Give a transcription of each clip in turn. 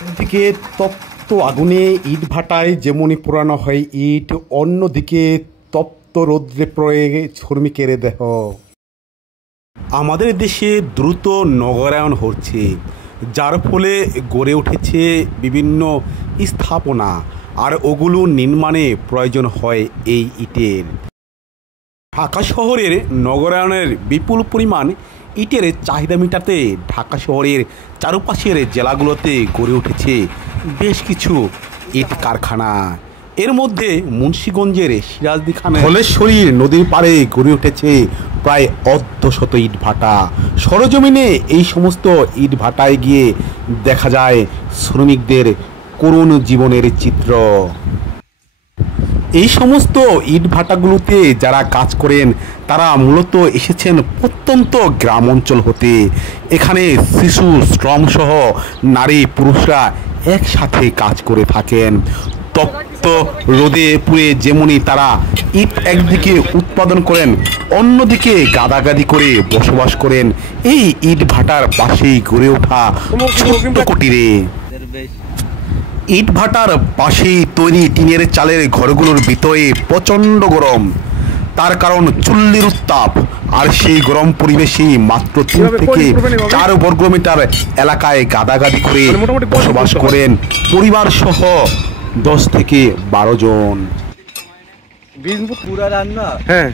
একদিকে তপ্ত আগুনে ইট ভাটায় যেমনই পোড়ানো হয় ইট, অন্যদিকে তপ্ত রৌদ্রে প্রয়োগে শ্রমিকের দেহ। আমাদের দেশে দ্রুত নগরায়ন হচ্ছে, যার ফলে গড়ে উঠেছে বিভিন্ন স্থাপনা, আর ওগুলো নির্মাণে প্রয়োজন হয় এই ইটের। ঢাকা শহরের নগরায়নের বিপুল পরিমাণ ইটের চাহিদা মেটাতে ঢাকা শহরের চারপাশের জেলাগুলোতে গড়ে উঠেছে বেশ কিছু ইট কারখানা। এর মধ্যে মুন্সিগঞ্জের সিরাজদি খান ধলেশ্বরী নদীর পাড়ে গড়ে উঠেছে প্রায় অর্ধশত ইট ভাটা। সরজমিনে এই সমস্ত ইট ভাটায় গিয়ে দেখা যায় শ্রমিকদের করুণ জীবনের চিত্র। এই সমস্ত ইট ভাটাগুলোতে যারা কাজ করেন তারা মূলত এসেছেন প্রত্যন্ত গ্রাম অঞ্চল হতে। এখানে শিশু শ্রমসহ নারী পুরুষরা একসাথে কাজ করে থাকেন। তপ্ত রোদে পুড়ে যেমনি তারা ইট একদিকে উৎপাদন করেন, অন্যদিকে গাদাগাদি করে বসবাস করেন এই ইট ভাটার পাশেই গড়ে ওঠা ছোট্ট কুটিরে। ইট ভাটার পাশেই তৈরি টিনের চালের ঘরগুলোর ভিতরে প্রচণ্ড গরম। তার কারণ চুল্লির উত্তাপ, আর সেই গরম পরিবেশেই মাত্র 3 থেকে 4 বর্গমিটার এলাকায় গাদাগাদি করে বসবাস করেন পরিবার সহ 10 থেকে 12 জন। পুরা রান্না হ্যাঁ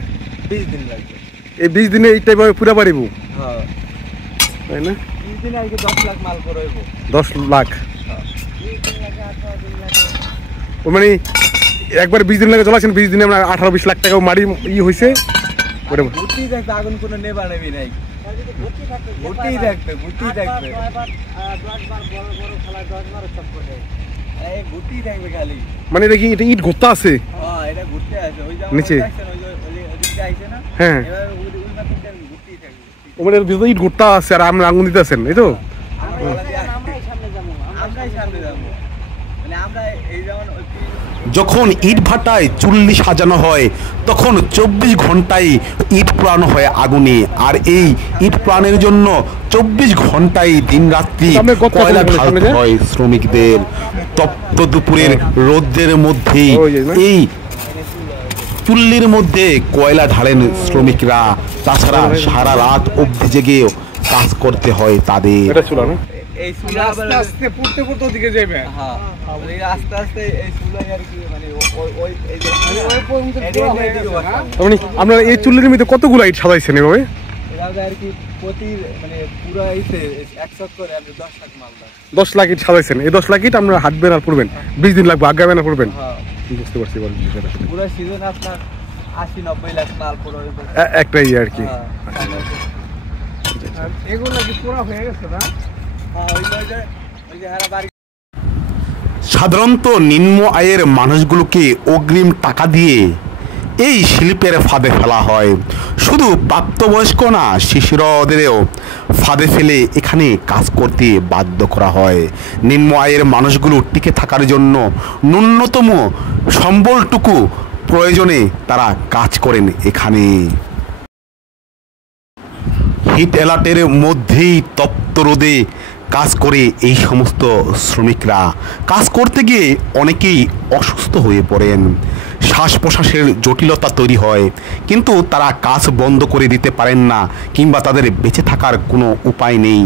20 দিন লাগবে। এই 20 দিনে এইটাই পুরা পারিব? হ্যাঁ, তাই না? 20 দিনে আগে 10 লাখ মাল করব। 10 লাখ? ও মানে একবার 20 দিন লাগে চলাছেন, 20 দিনে আমরা 18-20 লাখ টাকা মারি হয়েছে। ভর্তি থাকবে, আগুন কোনো নেবা নেবি নাই। ভর্তি থাকবে, ভর্তি থাকবে। এই ভর্তি থাকবে খালি। মানে দেখি এটা ইট ঘুরতে আছে। হ্যাঁ, এটা ঘুরতে আছে। ওই যে নিচে ওইদিকে আইছে না? হ্যাঁ, এবার ওই মাটিটা ঘুরতে থাকবে। ওদের ভিতরে ইট ঘুরতে আছে আর আমরা আগুন দিতে আছেন, এই তো? আমরাই সামনে যাবো। মানে আমরা এই যেমন যখন ইট ভাটায় চুল্লি সাজানো হয় তখন 24 ঘন্টায় ইট পোড়ানো হয় আগুনে, আর এই ইট পোড়ানোর জন্য 24 ঘন্টায় দিন রাত্রি কয়লা ঢালতে হয় শ্রমিকদের। তপ্ত দুপুরের রোদের মধ্যেই এই চুল্লির মধ্যে কয়লা ঢালেন শ্রমিকরা। তাছাড়া সারা রাত অবধি জেগে কাজ করতে হয় তাদের। এই চুলা আস্তে আস্তে পুড়তে পুড়তে ওদিকে যাবে। হ্যাঁ, মানে আস্তে আস্তে এই চুলা আর কি মানে ওই এই যে ওই পর্যন্ত পুরো হয়ে গেছে। মানে আপনারা এই চুল্লির মধ্যে কতগুলো ইট সাজাইছেন এভাবে? এভাবে আর কি প্রতি মানে পুরো এইতে 1 চক্করে আমি 10 লাখ মাল দাও। 10 লাখ ইট সাজাইছেন। এই 10 লাখ ইট আপনারা হাঁটবেন আর পড়বেন, 20 দিন লাগবে, আগাবেন আর পড়বেন। হ্যাঁ, বুঝতে পারছি। পুরো সিজন আপনার 80-90 লাখ মাল পড়বে একটাই আর কি। আর এগুলো কি পুরো হয়ে গেছে না? সাধারণত নিম্ন আয়ের মানুষগুলোকে অগ্রিম টাকা দিয়ে এই শিল্পের ফাঁদে ফেলা হয়। শুধু প্রাপ্তবয়স্ক না, শিশুরাদেরও ফাঁদে ফেলে এখানে কাজ করতে বাধ্য করা হয়। নিম্ন আয়ের মানুষগুলো টিকে থাকার জন্য ন্যূনতম সম্বলটুকু প্রয়োজনে তারা কাজ করেন এখানে। হিট অ্যালার্টের মধ্যেই তপ্ত রোদে কাজ করে এই সমস্ত শ্রমিকরা। কাজ করতে গিয়ে অনেকেই অসুস্থ হয়ে পড়েন, শ্বাস প্রশ্বাসের জটিলতা তৈরি হয়, কিন্তু তারা কাজ বন্ধ করে দিতে পারেন না, কিংবা তাদের বেঁচে থাকার কোনো উপায় নেই,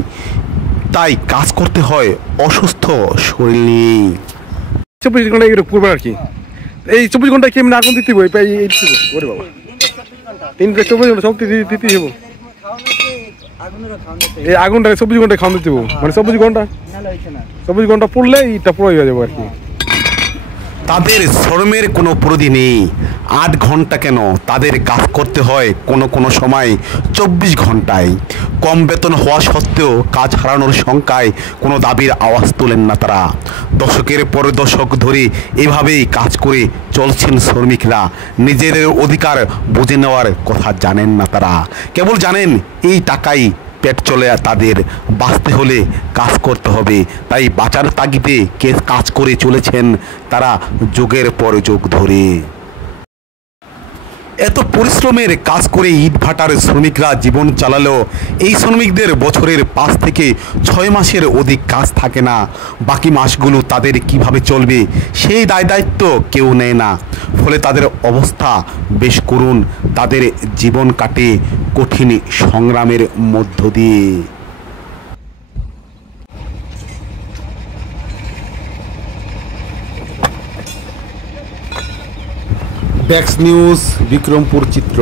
তাই কাজ করতে হয় অসুস্থ শরীর নিয়েই। 24 ঘন্টা এরকম করবে আর কি। এই 24 ঘন্টায় কেমন আগুন দিতে হবে? ওরে বাবা, 24 ঘন্টা শক্তি দিতে হবে। এই আগুনটা 24 ঘন্টায় খাওয়া দিতে হবে, মানে 24 ঘন্টা পড়লে এটা পুরো হয়ে যাবে আর কি। তাদের শ্রমের কোনো পরিধি নেই। 8 ঘন্টা কেন, তাদের কাজ করতে হয় কোনো সময় 24 ঘন্টায়। কম বেতন হওয়া সত্ত্বেও কাজ হারানোর সংখ্যায় কোনো দাবির আওয়াজ তোলেন না তারা। দশকের পর দশক ধরে এভাবেই কাজ করে চলছেন শ্রমিকরা। নিজের অধিকার বুঝে নেওয়ার কথা জানেন না তারা, কেবল জানেন এই টাকাই পেট চলে তাদের। বাঁচতে হলে কাজ করতে হবে, তাই বাঁচার তাগিদে কাজ করে চলেছেন তারা যুগের পর যুগ ধরে। এত পরিশ্রমের কাজ করে ইটভাটার শ্রমিকরা জীবন চালালেও এই শ্রমিকদের বছরের 5 থেকে 6 মাসের অধিক কাজ থাকে না। বাকি মাসগুলো তাদের কিভাবে চলবে সেই দায়িত্ব কেউ নেয় না। ফলে তাদের অবস্থা বেশ করুণ। তাদের জীবন কাটে কঠিন সংগ্রামের মধ্য দিয়ে। ডেস্ক নিউজ, বিক্রমপুর চিত্র।